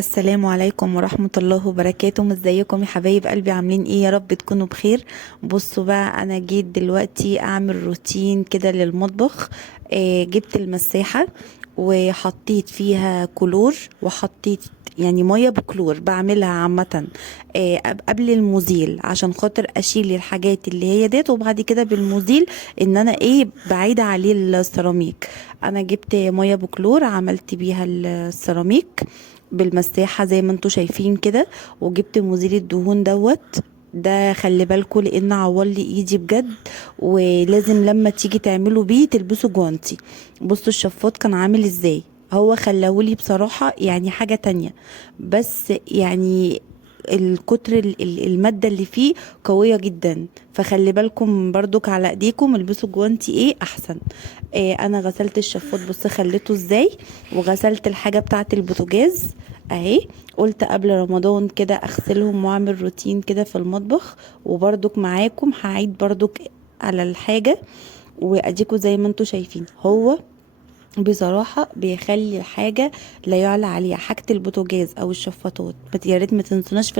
السلام عليكم ورحمة الله وبركاته. ازيكم يا حبايب قلبي؟ عاملين ايه؟ يا رب تكونوا بخير. بصوا بقى، انا جيت دلوقتي اعمل روتين كده للمطبخ. جبت المساحة وحطيت فيها كلور، وحطيت يعني مية بكلور بعملها عامة قبل المزيل، عشان خاطر اشيل الحاجات اللي هي ديت، وبعد كده بالمزيل ان انا بعيدة عليه السيراميك. انا جبت مية بكلور عملت بيها السيراميك بالمساحة زي ما انتوا شايفين كده، وجبت مزيل الدهون دوت. ده خلي بالكوا لان عور لي ايدي بجد، ولازم لما تيجي تعملوا بيه تلبسوا جوانتي. بصوا الشفاط كان عامل ازاي، هو خلاهولي بصراحة يعني حاجة تانية. بس يعني الكتر المادة اللي فيه قوية جدا، فخلي بالكم برضك على ايديكم، البسوا جوانتي احسن. انا غسلت الشفاط، بص خليته ازاي، وغسلت الحاجة بتاعة البوتاجاز اهي. قلت قبل رمضان كده اغسلهم واعمل روتين كده في المطبخ، وبرضك معاكم هعيد برضك على الحاجة. واديكوا زي ما انتوا شايفين، هو بصراحة بيخلي الحاجة لا يعلى عليها. حاجة البوتاجاز او الشفاطات يا ريت ما تنسوناش في